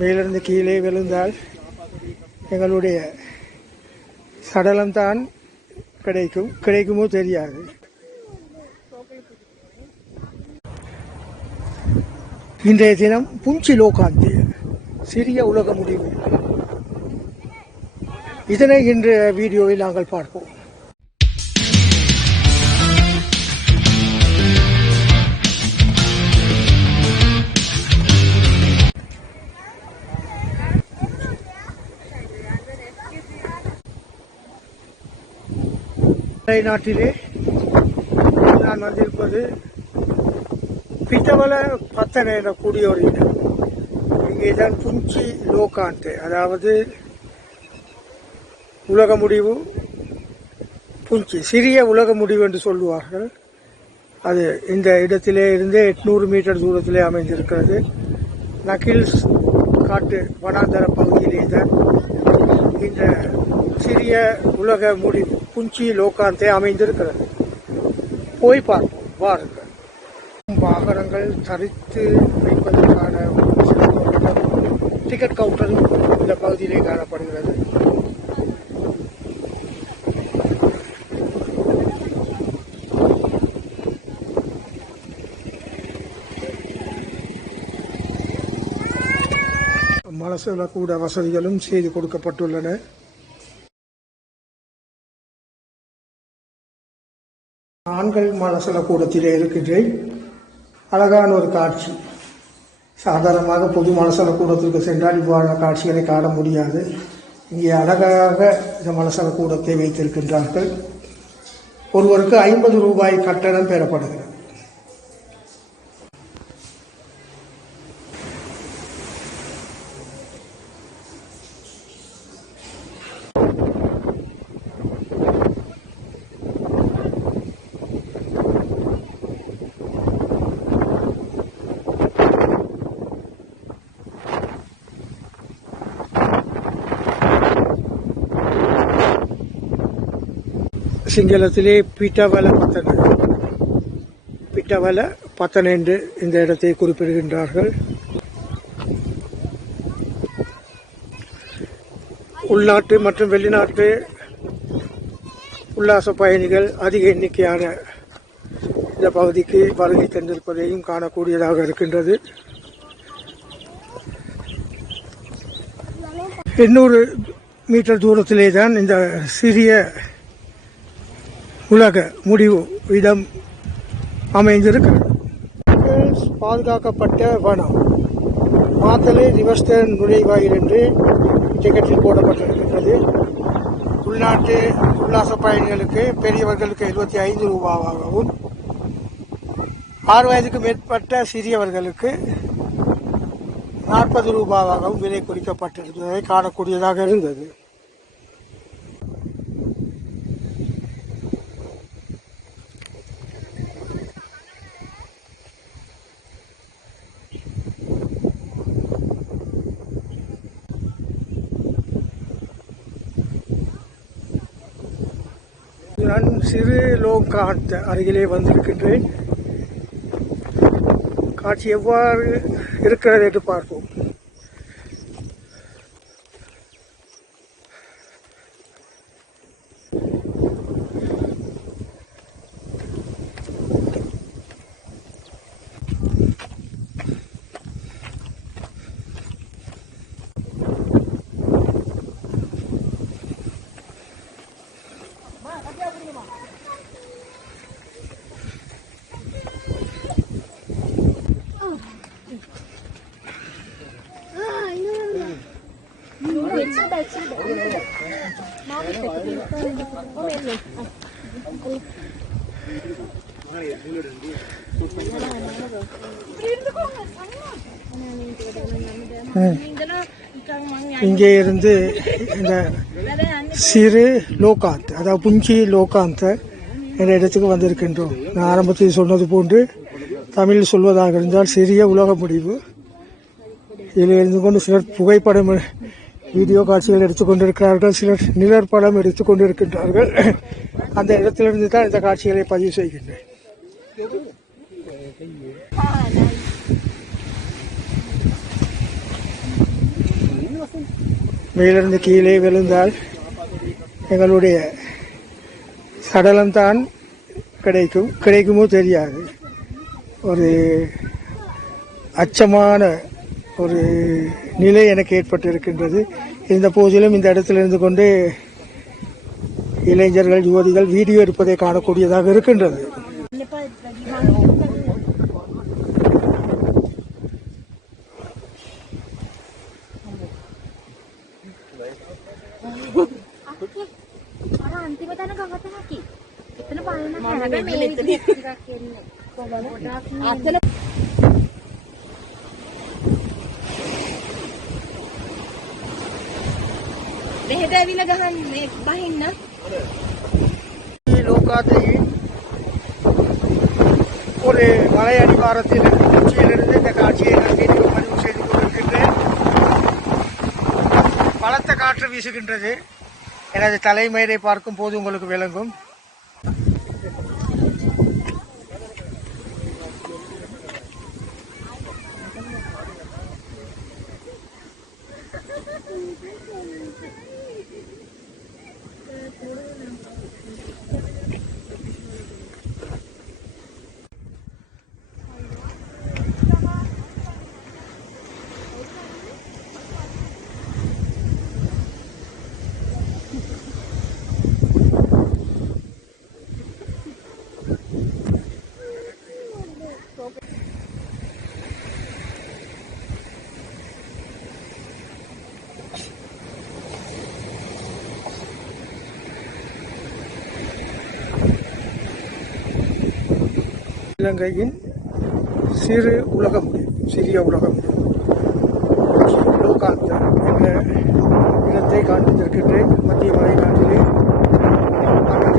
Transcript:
மேலிருந்து கீழே விழுந்தால் எங்களுடைய சடலம்தான் கிடைக்கும். கிடைக்குமோ தெரியாது. இன்றைய தினம் புஞ்சி லோகாந்தி சிறிய உலக முடிவு. இதனை இன்று வீடியோவில் நாங்கள் பார்ப்போம். நாட்டிலே நான் வந்திருப்பது பித்தவள பத்தனை எனக்கூடிய ஒரு இடம். இங்கே தான் புஞ்சி லோகாண்டு அதாவது உலக முடிவு புஞ்சி சிறிய உலக முடிவு என்று சொல்லுவார்கள். அது இந்த இடத்திலே இருந்து எட்நூறு மீட்டர் தூரத்திலே அமைந்திருக்கிறது. நகில்ஸ் காட்டு வனாந்தர பகுதியிலே தான் இந்த சிறிய உலக முடிவு குஞ்சி லோகாந்தே அமைந்திருக்கிறது. போய் பார்ப்போம் வாருங்கள் வாகனங்கள் தரித்து வைப்பதற்கான டிக்கெட் கவுண்டரும் இந்த பகுதியிலே காணப்படுகிறது. மனசுல கூட வசதிகளும் செய்து கொடுக்கப்பட்டுள்ளன. ஆண்கள் மலசல கூடத்திலே இருக்கின்றேன் அழகான ஒரு காட்சி. சாதாரணமாக பொது மலசல கூடத்திற்கு சென்றால் இவ்வாறான காட்சிகளை காண முடியாது. இங்கே அழகாக இந்த மலசல கூடத்தை வைத்திருக்கின்றார்கள். ஒருவருக்கு ஐம்பது ரூபாய் கட்டணம் பெறப்படுகிறது. சிங்களத்திலே பிட்டவல பத்தன பிட்டவல பத்தன என்று இந்த இடத்தை குறிப்பிடுகின்றார்கள். உள்நாட்டு மற்றும் வெளிநாட்டு உல்லாச பயணிகள் அதிக எண்ணிக்கையான இந்த பகுதிக்கு வருகை தந்திருப்பதையும் காணக்கூடியதாக இருக்கின்றது. எண்ணூறு மீட்டர் தூரத்திலே தான் இந்த சிறிய உலக முடிவு இடம் அமைந்திருக்கிறது. பாதுகாக்கப்பட்ட வனம். மாத்தலை ரிவர்ஸ்டர் நுழைவாயில் என்று டிக்கெட்டில் போடப்பட்டிருக்கின்றது. உள்நாட்டு உல்லாச பயணிகளுக்கு பெரியவர்களுக்கு எழுபத்தி ஐந்து ரூபாவாகவும் ஆறு வயதுக்கு மேற்பட்ட சிறியவர்களுக்கு நாற்பது ரூபாவாகவும் விலை குறிக்கப்பட்டிருந்ததை காணக்கூடியதாக இருந்தது. நான் சிறு லோங்காட் அருகிலே வந்திருக்கின்றேன். காட்சி எவ்வாறு இருக்கிறது என்று பார்ப்போம். இங்கே இருந்து இந்த சிறு லோகாந்த் அதாவது புஞ்சி லோகாந்த் என்ற இடத்துக்கு வந்திருக்கின்றோம். நான் ஆரம்பத்தில் சொன்னது போன்று தமிழில் சொல்வதாக இருந்தால் சிறிய உலக முடிவு. இதில் இருந்து கொண்டு சிலர் புகைப்படம் வீடியோ காட்சிகள் எடுத்துக்கொண்டிருக்கிறார்கள். சிலர் நிழற்படம் எடுத்துக்கொண்டிருக்கின்றார்கள். அந்த இடத்திலிருந்து தான் இந்த காட்சிகளை பதிவு செய்கின்றேன். மேலிருந்து கீழே விழுந்தால் எங்களுடைய சடலம்தான் கிடைக்கும். கிடைக்குமோ தெரியாது. ஒரு அச்சமான ஒரு நிலை எனக்கு ஏற்பட்டிருக்கின்றது. இந்த போதிலும் இந்த இடத்தில் இருந்து கொண்டு இளைஞர்கள் யுவதிகள் வீடியோ எடுப்பதை காணக்கூடியதாக இருக்கின்றது. අර මෙහෙට ඇවිල්ලා ගහන්න මේ බහින්න. லோகாத்தையின் ஒரு மலை அடிவாரத்தில் உச்சியிலிருந்து இந்த காட்சியை நான் வீடியோ பதிவு செய்து கொண்டிருக்கின்றேன் பலத்த காற்று வீசுகின்றது எனது தலைமையை பார்க்கும் போது உங்களுக்கு விளங்கும் இலங்கையின் சிறு உலகம் சிறிய உலகம். லோகாந்தம் என்ற இடத்தை காண்பித்திருக்கின்றேன். மத்திய மலைநாட்டிலே அமைந்திருக்கின்றது